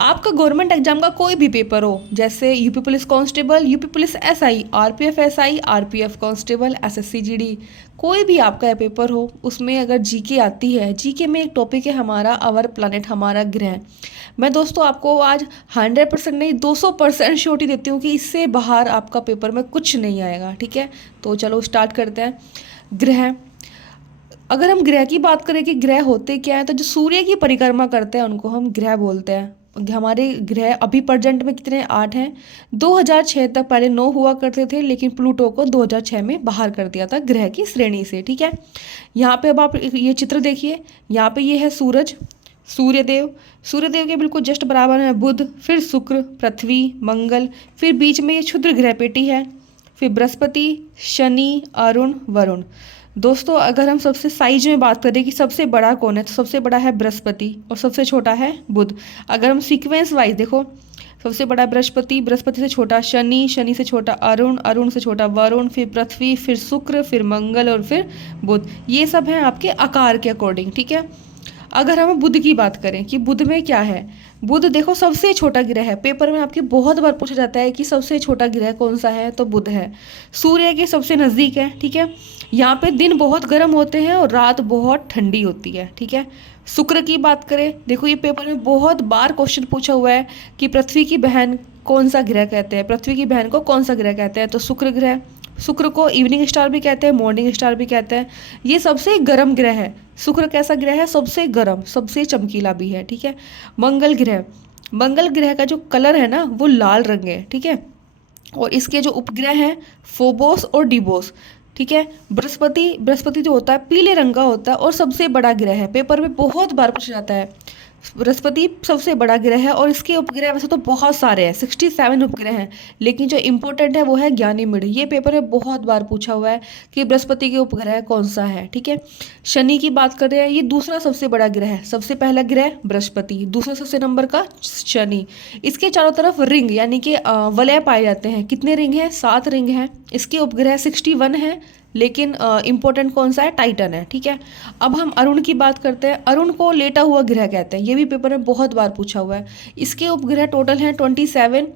आपका government exam का कोई भी पेपर हो, जैसे UP police constable, UP police SI, RPF SI, RPF constable, SSC GD, कोई भी आपका पेपर हो, उसमें अगर जीके आती है, जीके में एक टॉपिक है हमारा आवर प्लानट, हमारा ग्रह। मैं दोस्तों आपको आज 100% नहीं 200% श्योरिटी देती हूँ कि इससे बाहर आपका पेपर में कुछ नहीं आएगा। ठीक है, तो चलो स्टार्ट करते हैं। ग्रह, अगर हम ग्रह की बात करें कि ग्रह होते क्या हैं, तो जो सूर्य की परिक्रमा करते हैं उनको हम ग्रह बोलते हैं। हमारे ग्रह अभी प्रेजेंट में कितने, 8 हैं। 2006 तक पहले 9 हुआ करते थे, लेकिन प्लूटो को 2006 में बाहर कर दिया था ग्रह की श्रेणी से। ठीक है, यहाँ पे अब आप ये चित्र देखिए, यहाँ पे ये है सूरज, सूर्यदेव, सूर्यदेव के बिल्कुल जस्ट बराबर है बुध, फिर शुक्र, पृथ्वी, मंगल, फिर बीच में ये क्षुद्र ग्रह पेटी है, फिर बृहस्पति, शनि, अरुण, वरुण। दोस्तों अगर हम सबसे साइज में बात करें कि सबसे बड़ा कौन है, तो सबसे बड़ा है बृहस्पति और सबसे छोटा है बुध। अगर हम सीक्वेंस वाइज देखो, सबसे बड़ा बृहस्पति, बृहस्पति से छोटा शनि, शनि से छोटा अरुण, अरुण से छोटा वरुण, फिर पृथ्वी, फिर शुक्र, फिर मंगल और फिर बुध। ये सब हैं आपके आकार के अकॉर्डिंग। ठीक है, अगर हम बुध की बात करें कि बुध में क्या है, बुध देखो सबसे छोटा ग्रह है। पेपर में आपके बहुत बार पूछा जाता है कि सबसे छोटा ग्रह कौन सा है, तो बुध है। सूर्य के सबसे नज़दीक है। ठीक है, यहाँ पे दिन बहुत गर्म होते हैं और रात बहुत ठंडी होती है। ठीक है, शुक्र की बात करें, देखो ये पेपर में बहुत बार क्वेश्चन पूछा हुआ है कि पृथ्वी की बहन कौन सा ग्रह कहते हैं, पृथ्वी की बहन को कौन सा ग्रह कहते हैं, तो शुक्र ग्रह। शुक्र को इवनिंग स्टार भी कहते हैं, मॉर्निंग स्टार भी कहते हैं। ये सबसे गर्म ग्रह है। शुक्र कैसा ग्रह है, सबसे गर्म, सबसे चमकीला भी है। ठीक है, मंगल ग्रह, मंगल ग्रह का जो कलर है ना वो लाल रंग है। ठीक है, और इसके जो उपग्रह हैं फोबोस और डिबोस। ठीक है, बृहस्पति, बृहस्पति जो होता है पीले रंग का होता है और सबसे बड़ा ग्रह है। पेपर में बहुत बार पूछा जाता है, बृहस्पति सबसे बड़ा ग्रह है और इसके उपग्रह वैसे तो बहुत सारे हैं, 67 उपग्रह हैं, लेकिन जो इम्पोर्टेंट है वो है ज्ञानीमिड। ये पेपर में बहुत बार पूछा हुआ है कि बृहस्पति के उपग्रह कौन सा है। ठीक है, शनि की बात कर रहे हैं, ये दूसरा सबसे बड़ा ग्रह है। सबसे पहला ग्रह बृहस्पति, दूसरा सबसे नंबर का शनि। इसके चारों तरफ रिंग यानी कि वलय पाए जाते हैं। कितने रिंग हैं, 7 रिंग हैं। इसके उपग्रह 61 हैं, लेकिन इम्पोर्टेंट कौन सा है, टाइटन है। ठीक है, अब हम अरुण की बात करते हैं। अरुण को लेटा हुआ ग्रह कहते हैं, ये भी पेपर में बहुत बार पूछा हुआ है। इसके उपग्रह टोटल हैं 27,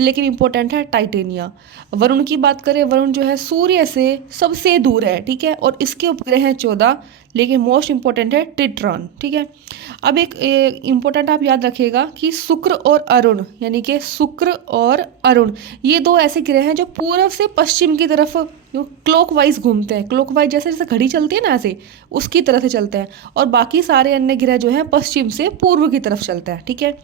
लेकिन इंपॉर्टेंट है टाइटेनिया। वरुण की बात करें, वरुण जो है सूर्य से सबसे दूर है। ठीक है, और इसके उपग्रह हैं 14, लेकिन मोस्ट इंपॉर्टेंट है टिट्रॉन। ठीक है, अब एक इम्पोर्टेंट आप याद रखिएगा कि शुक्र और अरुण, यानी कि शुक्र और अरुण, ये दो ऐसे ग्रह हैं जो पूर्व से पश्चिम की तरफ क्लॉकवाइज घूमते हैं। क्लॉकवाइज जैसे जैसे घड़ी चलती है ना, ऐसे उसकी तरह से चलते हैं, और बाकी सारे अन्य ग्रह जो हैं पश्चिम से पूर्व की तरफ चलता है। ठीक है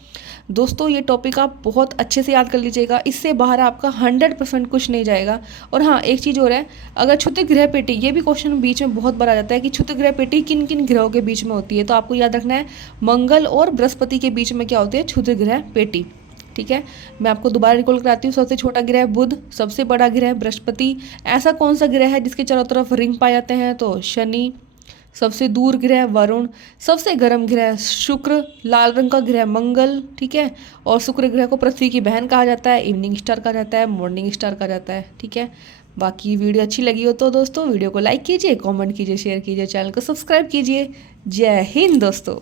दोस्तों, ये टॉपिक आप बहुत अच्छे से याद कर लीजिएगा, इससे बाहर आपका 100% कुछ नहीं जाएगा। और हाँ, एक चीज़ और है, अगर क्षुद्र ग्रह पेटी, ये भी क्वेश्चन बीच में बहुत बार आ जाता है कि क्षुद्र ग्रह पेटी किन किन ग्रहों के बीच में होती है, तो आपको याद रखना है मंगल और बृहस्पति के बीच में क्या होती है, क्षुद्र ग्रह पेटी। ठीक है, मैं आपको दोबारा रिकॉल कराती हूँ। सबसे छोटा ग्रह बुध, सबसे बड़ा ग्रह बृहस्पति। ऐसा कौन सा ग्रह है जिसके चारों तरफ रिंग पाए जाते हैं, तो शनि। सबसे दूर ग्रह वरुण, सबसे गर्म ग्रह शुक्र, लाल रंग का ग्रह मंगल। ठीक है, और शुक्र ग्रह को पृथ्वी की बहन कहा जाता है, इवनिंग स्टार कहा जाता है, मॉर्निंग स्टार कहा जाता है। ठीक है, बाकी वीडियो अच्छी लगी हो तो दोस्तों वीडियो को लाइक कीजिए, कमेंट कीजिए, शेयर कीजिए, चैनल को सब्सक्राइब कीजिए। जय हिंद दोस्तों।